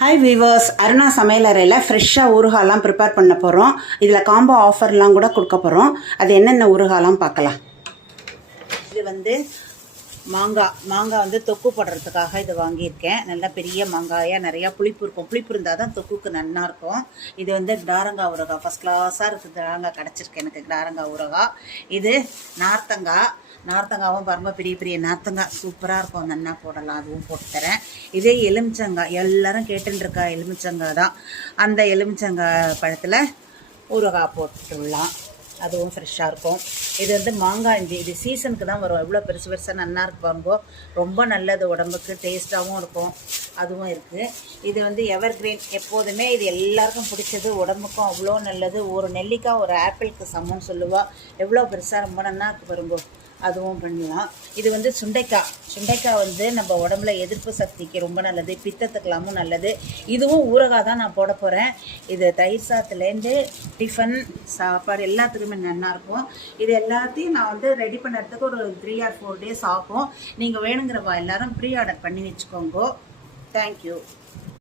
Hi viewers, Aruna சமையலறையில் ஃப்ரெஷ்ஷாக ஊறுகாலாம் prepare பண்ண போகிறோம். இதில் காம்போ ஆஃபர்லாம் கூட கொடுக்க போகிறோம். அது என்னென்ன ஊறுகாலாம் பார்க்கலாம். இது வந்து மாங்காய் வந்து தொக்கு போடுறதுக்காக இது வாங்கியிருக்கேன். நல்லா பெரிய மாங்காயாக நிறையா புளிப்பு இருக்கும். புளிப்பு இருந்தால் தான் தொக்குக்கு நல்லா இருக்கும். இது வந்து டாரங்காய் ஊறுகாய், ஃபஸ்ட் கிளாஸாக இருக்குது. டாரங்காய் கிடச்சிருக்கு எனக்கு, டாரங்காய் ஊறுகாய். இது நார்த்தங்காவும் பாருங்க, பெரிய பெரிய நார்த்தங்காய் சூப்பராக இருக்கும். நல்லா போடலாம், அதுவும் போட்டு தரேன். இதே எலுமிச்சங்காய், எல்லாரும் கேட்டுருக்கா எலுமிச்சங்காய் தான். அந்த எலுமிச்சங்காய் பழத்தில் ஊறுகாய் போட்டுடலாம், அதுவும் ஃப்ரெஷ்ஷாக இருக்கும். இது வந்து மாங்காய், இது சீசனுக்கு தான் வரும். எவ்வளோ பெருசு பெருசாக நல்லா இருக்கு பாருங்கோ. ரொம்ப நல்லது உடம்புக்கு, டேஸ்ட்டாகவும் இருக்கும். அதுவும் இருக்குது. இது வந்து எவர் கிரீன், எப்போதுமே இது எல்லாருக்கும் பிடிச்சது, உடம்புக்கும் அவ்வளோ நல்லது. ஒரு நெல்லிக்காய் ஒரு ஆப்பிளுக்கு சமம்னு சொல்லுவாள். எவ்வளோ பெருசாக ரொம்ப நல்லா இருக்கு பாருங்கோ. அதுவும் பண்ணலாம். இது வந்து சுண்டைக்காய் வந்து நம்ம உடம்புல எதிர்ப்பு சக்திக்கு ரொம்ப நல்லது, பித்தத்துக்கெல்லாமும் நல்லது. இதுவும் ஊறுகாய் தான் நான் போட போகிறேன். இது தயிர் சாத்துலேருந்து டிஃபன் சாப்பாடு எல்லாத்துக்குமே நல்லாயிருக்கும். இது எல்லாத்தையும் நான் வந்து ரெடி பண்ணுறதுக்கு ஒரு 3 or 4 days ஆகும். நீங்கள் வேணுங்கிறவா எல்லாரும் ப்ரீ ஆர்டர் பண்ணி வச்சுக்கோங்க. தேங்க்யூ.